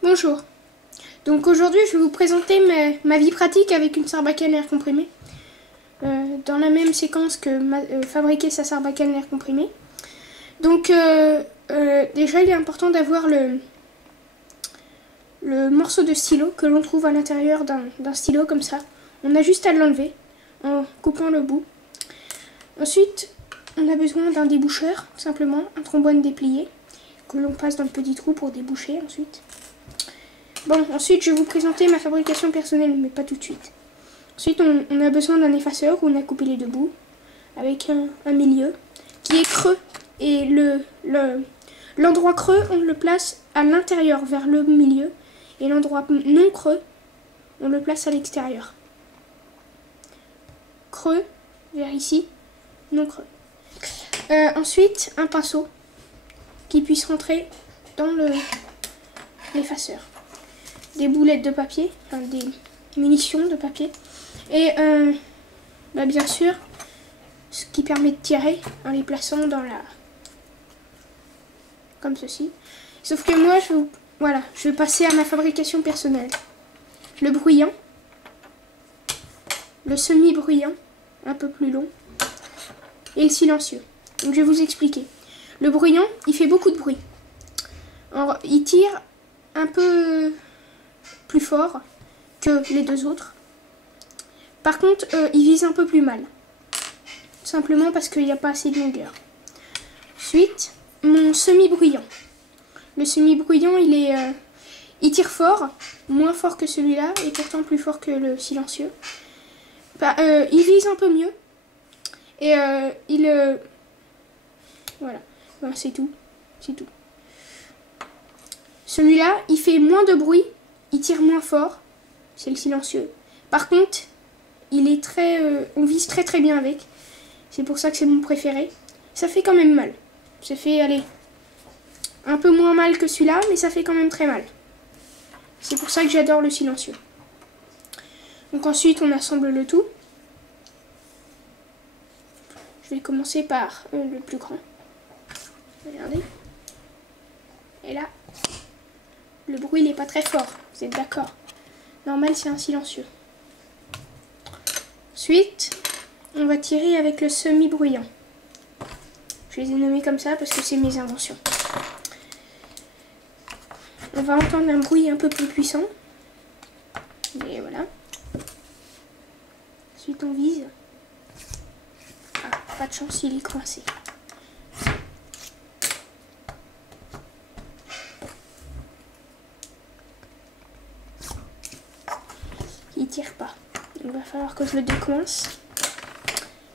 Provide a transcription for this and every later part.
Bonjour. Donc aujourd'hui je vais vous présenter ma vie pratique avec une sarbacane à air comprimé. Dans la même séquence que fabriquer sa sarbacane à air comprimé. Donc déjà il est important d'avoir le morceau de stylo que l'on trouve à l'intérieur d'un stylo comme ça. On a juste à l'enlever en coupant le bout. Ensuite on a besoin d'un déboucheur, simplement un trombone déplié que l'on passe dans le petit trou pour déboucher ensuite. Bon, ensuite je vais vous présenter ma fabrication personnelle, mais pas tout de suite. Ensuite on a besoin d'un effaceur où on a coupé les deux bouts, avec un milieu qui est creux. Et l'endroit creux, on le place à l'intérieur, vers le milieu. Et l'endroit non creux, on le place à l'extérieur. Creux, vers ici, non creux. Ensuite, un pinceau qui puisse rentrer dans l'effaceur. Des boulettes de papier, enfin des munitions de papier. Et bien sûr, ce qui permet de tirer en les plaçant dans comme ceci. Sauf que moi, je vais passer à ma fabrication personnelle. Le bruyant, le semi-bruyant, un peu plus long, et le silencieux. Donc je vais vous expliquer. Le bruyant, il fait beaucoup de bruit. Alors, il tire un peu plus fort que les deux autres. Par contre, il vise un peu plus mal. Simplement parce qu'il n'y a pas assez de longueur. Ensuite, mon semi-bruyant. Le semi-bruyant, il tire fort, moins fort que celui-là, et pourtant plus fort que le silencieux. Il vise un peu mieux. Et voilà, c'est tout. C'est tout. Celui-là, il fait moins de bruit, il tire moins fort, c'est le silencieux. Par contre, on vise très très bien avec. C'est pour ça que c'est mon préféré. Ça fait quand même mal. Ça fait, allez, un peu moins mal que celui-là, mais ça fait quand même très mal. C'est pour ça que j'adore le silencieux. Donc ensuite, on assemble le tout. Je vais commencer par le plus grand. Regardez. Et là, le bruit n'est pas très fort, vous êtes d'accord? Normal, c'est un silencieux. Ensuite, on va tirer avec le semi-bruyant. Je les ai nommés comme ça parce que c'est mes inventions. On va entendre un bruit un peu plus puissant. Et voilà. Ensuite, on vise. Ah, pas de chance, il est coincé. Il tire pas. Il va falloir que je le décoince.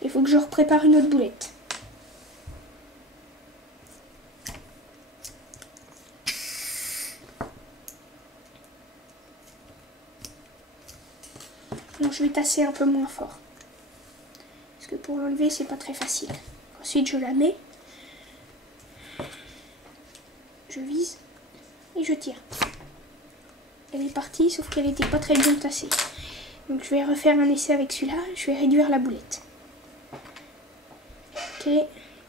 Il faut que je prépare une autre boulette. Donc je vais tasser un peu moins fort. Parce que pour l'enlever, c'est pas très facile. Ensuite, je la mets. Je vise. Et je tire. Elle est partie, sauf qu'elle n'était pas très bien tassée. Donc je vais refaire un essai avec celui-là. Je vais réduire la boulette. Ok.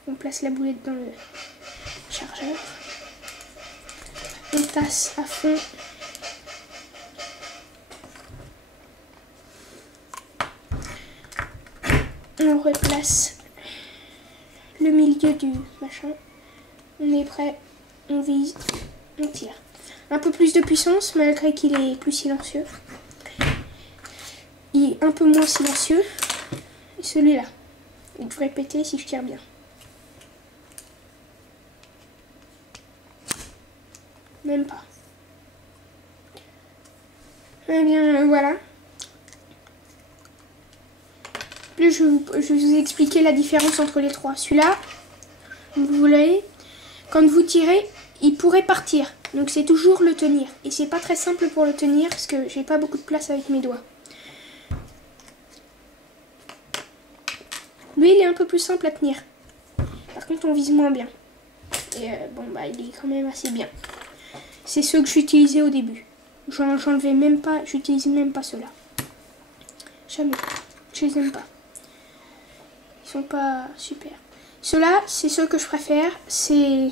On place la boulette dans le chargeur. On tasse à fond. On replace le milieu du machin. On est prêt. On vise. On tire. Un peu plus de puissance malgré qu'il est plus silencieux. Il est un peu moins silencieux. Et celui-là. Il devrait péter si je tire bien. Même pas. Eh bien voilà. Plus je vais vous expliquer la différence entre les trois. Celui-là, vous voyez, quand vous tirez, il pourrait partir. Donc c'est toujours le tenir. Et c'est pas très simple pour le tenir parce que j'ai pas beaucoup de place avec mes doigts. Lui, il est un peu plus simple à tenir. Par contre, on vise moins bien. Et il est quand même assez bien. C'est ceux que j'utilisais au début. J'enlevais même pas, j'utilisais même pas ceux-là. Jamais. Je les aime pas. Ils sont pas super. Ceux-là, c'est ceux que je préfère. C'est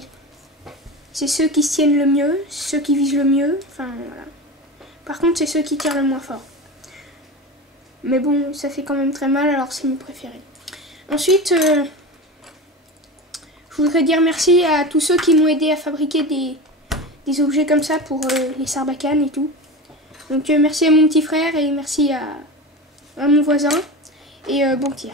c'est ceux qui se tiennent le mieux, ceux qui visent le mieux. Enfin, voilà. Par contre, c'est ceux qui tirent le moins fort. Mais bon, ça fait quand même très mal, alors c'est mes préférés. Ensuite, je voudrais dire merci à tous ceux qui m'ont aidé à fabriquer des objets comme ça pour les sarbacanes et tout. Donc merci à mon petit frère et merci à mon voisin. Et bon tir.